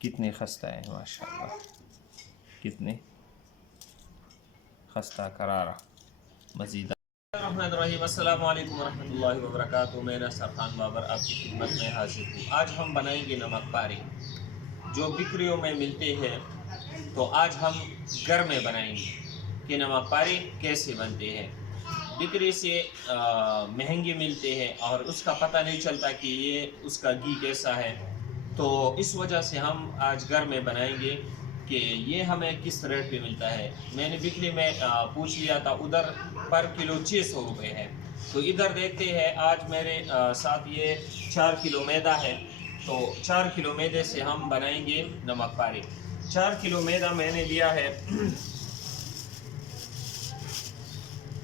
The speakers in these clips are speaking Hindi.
कितने खस्ता है माशाल्लाह, कितने खस्ता करारा मज़ीद। अस्सलाम वालेकुम रहमतुल्लाहि व बरकातुहू। मैं नसर खान बाबर आपकी खिदमत में हाजिर हूँ। आज हम बनाएंगे नमक पारे जो बिक्रियों में मिलते हैं। तो आज हम घर में बनाएंगे कि नमक पारे कैसे बनते हैं। बिक्री से महंगे मिलते हैं और उसका पता नहीं चलता कि ये उसका घी कैसा है। तो इस वजह से हम आज घर में बनाएंगे कि ये हमें किस रेट पे मिलता है। मैंने बिक्री में पूछ लिया था, उधर पर किलो 600 रुपये है। तो इधर देखते हैं, आज मेरे साथ ये 4 किलो मैदा है। तो 4 किलो मैदे से हम बनाएंगे नमक पारे। 4 किलो मैदा मैंने लिया है।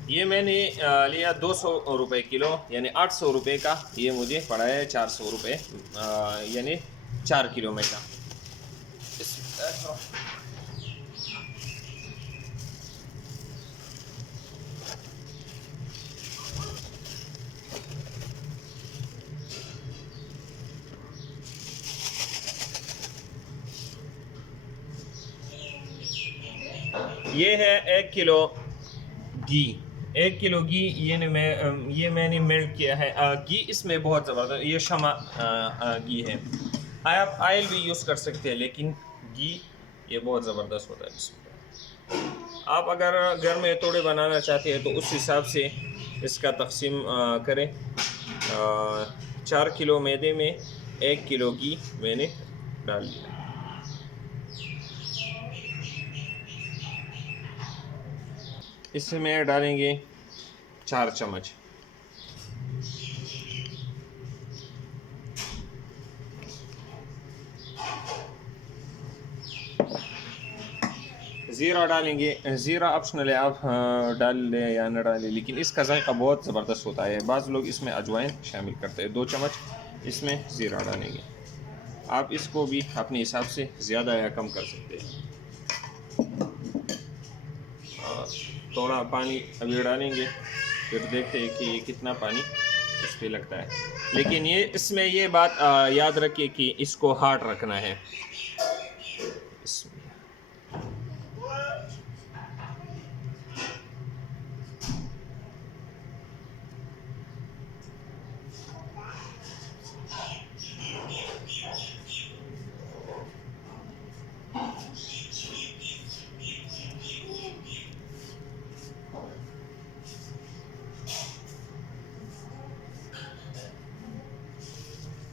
ये मैंने लिया 200 रुपये किलो, यानी 800 रुपये का ये मुझे पड़ा है 400 रुपये, यानी 4 किलो मैदा। ये है 1 किलो घी। 1 किलो घी ये मैंने मेल्ट किया है। घी इसमें बहुत ज़बरदस्त, ये शमा घी है। आप ऑयल भी यूज़ कर सकते हैं, लेकिन घी ये बहुत ज़बरदस्त होता है इसमें। आप अगर घर में तोड़े बनाना चाहते हैं तो उस हिसाब से इसका तकसीम करें। 4 किलो मैदे में 1 किलो घी मैंने डाल दिया। इसमें डालेंगे 4 चम्मच। ज़ीरा डालेंगे। ज़ीरा ऑप्शनल है, आप डाल लें या न डालें, लेकिन इसका जायका बहुत ज़बरदस्त होता है। बाज़ लोग इसमें अजवाइन शामिल करते हैं। 2 चम्मच इसमें ज़ीरा डालेंगे। आप इसको भी अपने हिसाब से ज़्यादा या कम कर सकते हैं। थोड़ा पानी अभी डालेंगे, फिर देखते हैं कि कितना पानी इस पर लगता है। लेकिन इसमें ये बात याद रखिए कि इसको हार्ड रखना है।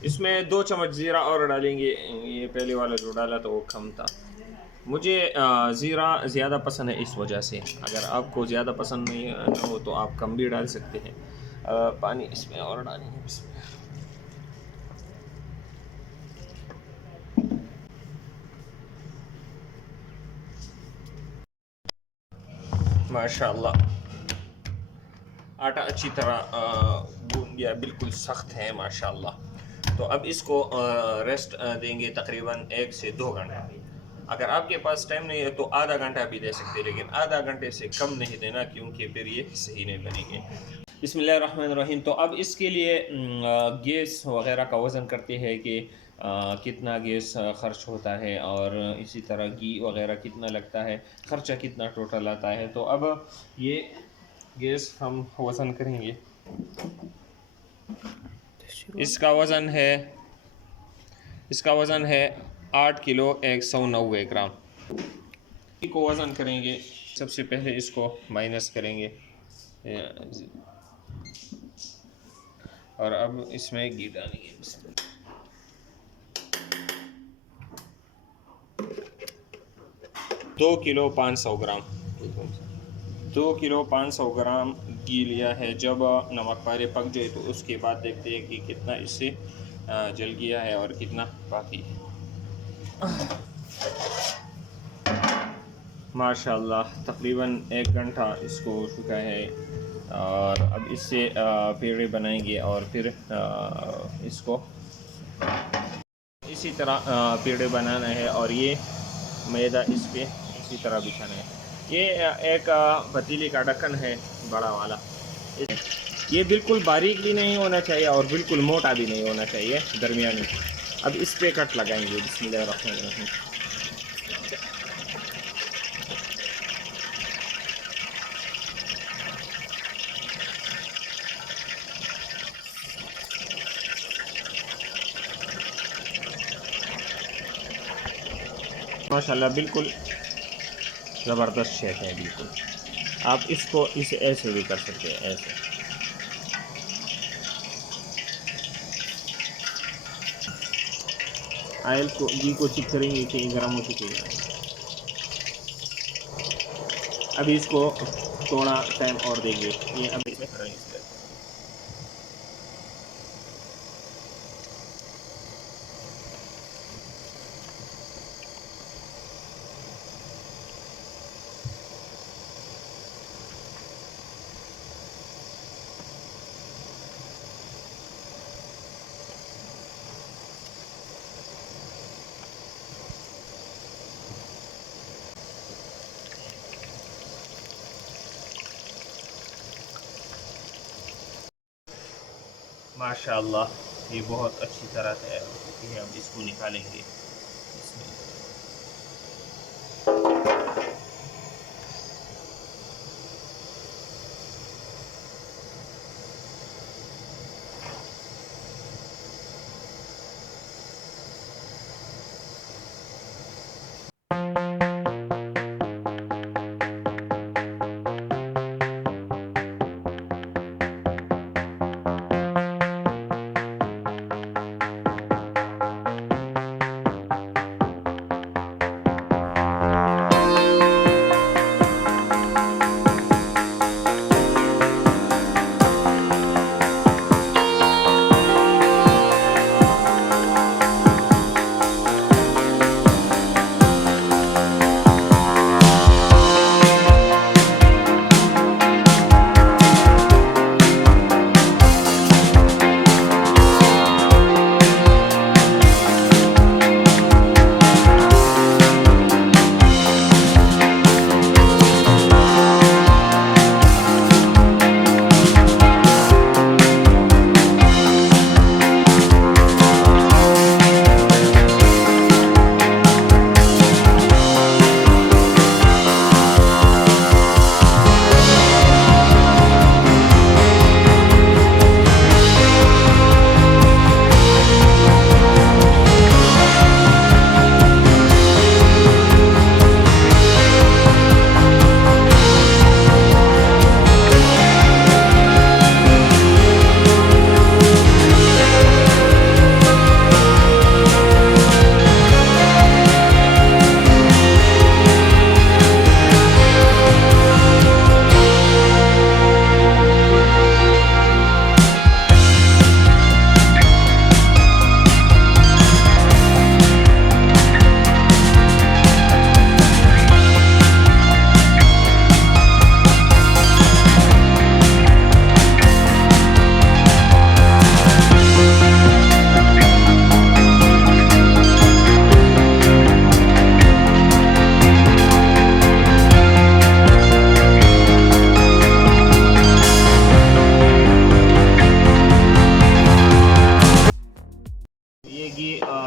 इसमें 2 चम्मच ज़ीरा और डालेंगे। ये पहले वाला जो डाला था वो कम था। मुझे ज़ीरा ज़्यादा पसंद है, इस वजह से। अगर आपको ज़्यादा पसंद नहीं ना हो तो आप कम भी डाल सकते हैं। पानी इसमें और डालेंगे। माशाल्लाह आटा अच्छी तरह गूंद गया, बिल्कुल सख्त है माशाल्लाह। तो अब इसको रेस्ट देंगे तकरीबन 1 से 2 घंटा। अगर आपके पास टाइम नहीं है तो आधा घंटा भी दे सकते हैं, लेकिन आधा घंटे से कम नहीं देना, क्योंकि फिर ये सही नहीं बनेंगे। बिस्मिल्लाहिर्रहमानिर्रहीम। तो अब इसके लिए गैस वगैरह का वज़न करते हैं कि कितना गैस ख़र्च होता है, और इसी तरह घी वगैरह कितना लगता है, ख़र्चा कितना टोटल आता है। तो अब ये गैस हम वज़न करेंगे। इसका वज़न है 8 किलो 190 ग्राम। को वज़न करेंगे। सबसे पहले इसको माइनस करेंगे, और अब इसमें घी डालेंगे। 2 किलो 500 ग्राम 2 किलो 500 ग्राम घी लिया है। जब नमक पारे पक जाए तो उसके बाद देखते हैं कि कितना इससे जल गया है और कितना बाकी है। माशाल्लाह तकरीबन 1 घंटा इसको हो चुका है, और अब इससे पेड़े बनाएंगे और फिर इसको इसी तरह पेड़े बनाना है, और ये मैदा इस पे इसी तरह बिछाना है। ये एक पतीली का ढक्कन है बड़ा वाला। ये बिल्कुल बारीक भी नहीं होना चाहिए और बिल्कुल मोटा भी नहीं होना चाहिए, दरमियानी। अब इस पे कट लगाएंगे। बिस्मिल्लाहिर्रहमानिर्रहीम। माशाल्लाह बिल्कुल ज़बरदस्त शेप है बिल्कुल। आप इसको इसे ऐसे भी कर सकते हैं, ऐसे। ऑयल को घी को चेक करेंगे कि गर्म हो चुके हैं। अभी इसको थोड़ा टाइम और देंगे। ये अभी इसमें करेंगे। माशाअल्लाह ये बहुत अच्छी तरह तैयार हो चुकी है। अब इसको निकालेंगे।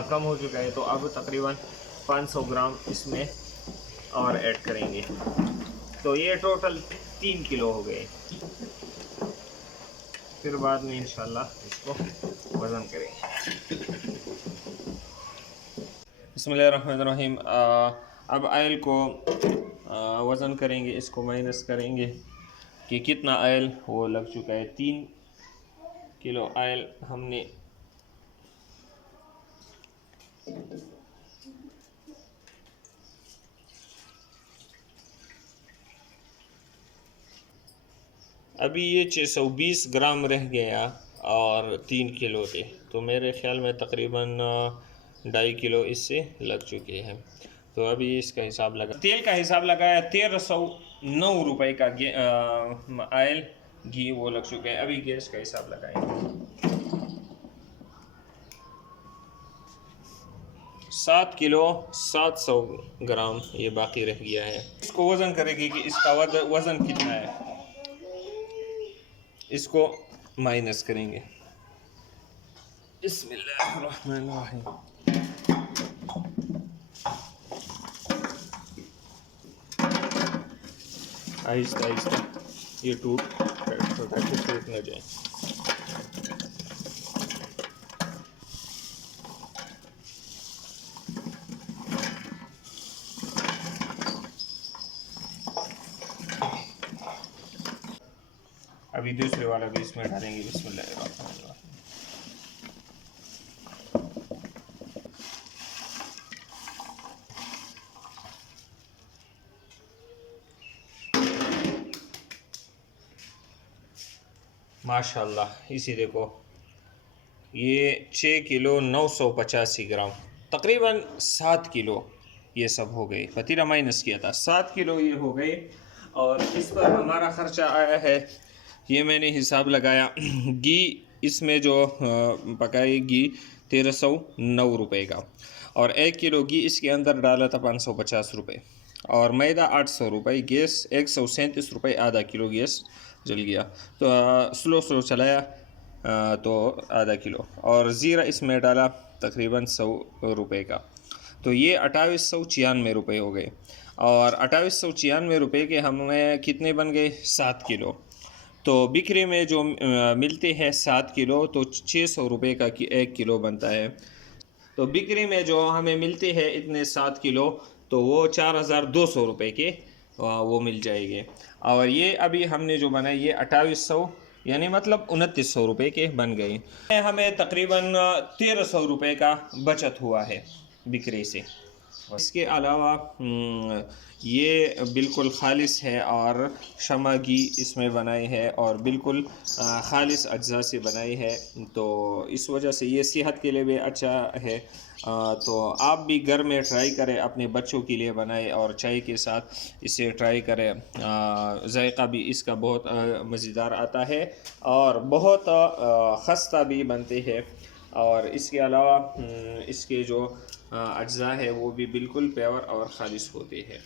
कम हो चुका है, तो अब तकरीबन 500 ग्राम इसमें और ऐड करेंगे। तो ये टोटल 3 किलो हो गए। फिर बाद में इंशाल्लाह इसको वज़न करेंगे। बिस्मिल्लाहिर्रहमानिर्रहीम। अब ऑयल को वज़न करेंगे, इसको माइनस करेंगे कि कितना ऑयल वो लग चुका है। 3 किलो ऑयल हमने अभी ये 620 ग्राम रह गया और 3 किलो के, तो मेरे ख्याल में तकरीबन 2.5 किलो इससे लग चुके हैं। तो अभी इसका हिसाब लगा, तेल का हिसाब लगाया 1309 रुपये का ऑयल घी वो लग चुके हैं। अभी गैस का हिसाब लगाएंगे। 7 किलो 700 ग्राम ये बाकी रह गया है। इसको वज़न करेंगे कि इसका वज़न कितना है, इसको माइनस करेंगे। बिस्मिल्लाहिर्रहमानिर्रहीम। आहिस्ता आहिस्ता ये टूट न जाए। अभी दूसरे वाला भी इसमें डालेंगे। बिस्मिल्लाहिर्रहमानिर्रहीम। माशाल्लाह, इसी देखो ये 6 किलो 985 ग्राम, तकरीबन 7 किलो ये सब हो गए। पतीला माइनस किया था, 7 किलो ये हो गए। और इस पर हमारा ख़र्चा आया है, ये मैंने हिसाब लगाया, घी इसमें जो पकाई घी 1309 रुपये का, और 1 किलो घी इसके अंदर डाला था 550 रुपये, और मैदा 800 रुपये, गैस 137 रुपये, आधा किलो गैस जल गया। तो स्लो चलाया तो आधा किलो, और ज़ीरा इसमें डाला तकरीबन 100 रुपये का। तो ये 2896 रुपये हो गए, और 2896 रुपये के हमें कितने बन गए? 7 किलो। तो बिक्री में जो मिलते हैं 7 किलो, तो 600 रुपये का 1 किलो बनता है। तो बिक्री में जो हमें मिलते हैं इतने 7 किलो, तो वो 4200 रुपये के वो मिल जाएंगे। और ये अभी हमने जो बनाए ये 2800, यानी मतलब 2900 रुपये के बन गए। हमें तकरीबन 1300 रुपये का बचत हुआ है बिक्री से। इसके अलावा ये बिल्कुल खालिस है, और शमा घी इसमें बनाए है, और बिल्कुल खालिस अज्जा से बनाई है। तो इस वजह से ये सेहत के लिए भी अच्छा है। तो आप भी घर में ट्राई करें, अपने बच्चों के लिए बनाएं और चाय के साथ इसे ट्राई करें। जायका भी इसका बहुत मज़ेदार आता है, और बहुत खस्ता भी बनते हैं। और इसके अलावा इसके जो अज्जा है वो भी बिल्कुल प्योर और खालिस होते हैं।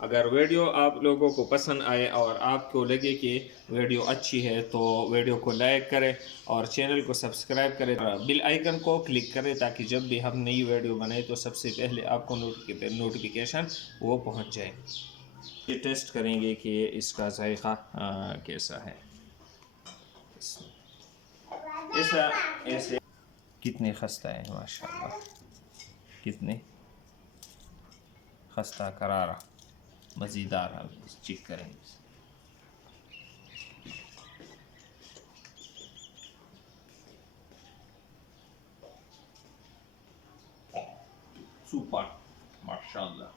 अगर वीडियो आप लोगों को पसंद आए और आपको लगे कि वीडियो अच्छी है, तो वीडियो को लाइक करें और चैनल को सब्सक्राइब करें, बेल आइकन को क्लिक करें, ताकि जब भी हम नई वीडियो बनाए तो सबसे पहले आपको नोटिफिकेशन वो पहुंच जाए। ये टेस्ट करेंगे कि इसका जायका कैसा है। ऐसा ऐसे कितने खस्ता है, माशाल्लाह, कितने खस्ता करारा मज़ेदार। हम चेक करेंगे। सुपर, माशाल्लाह।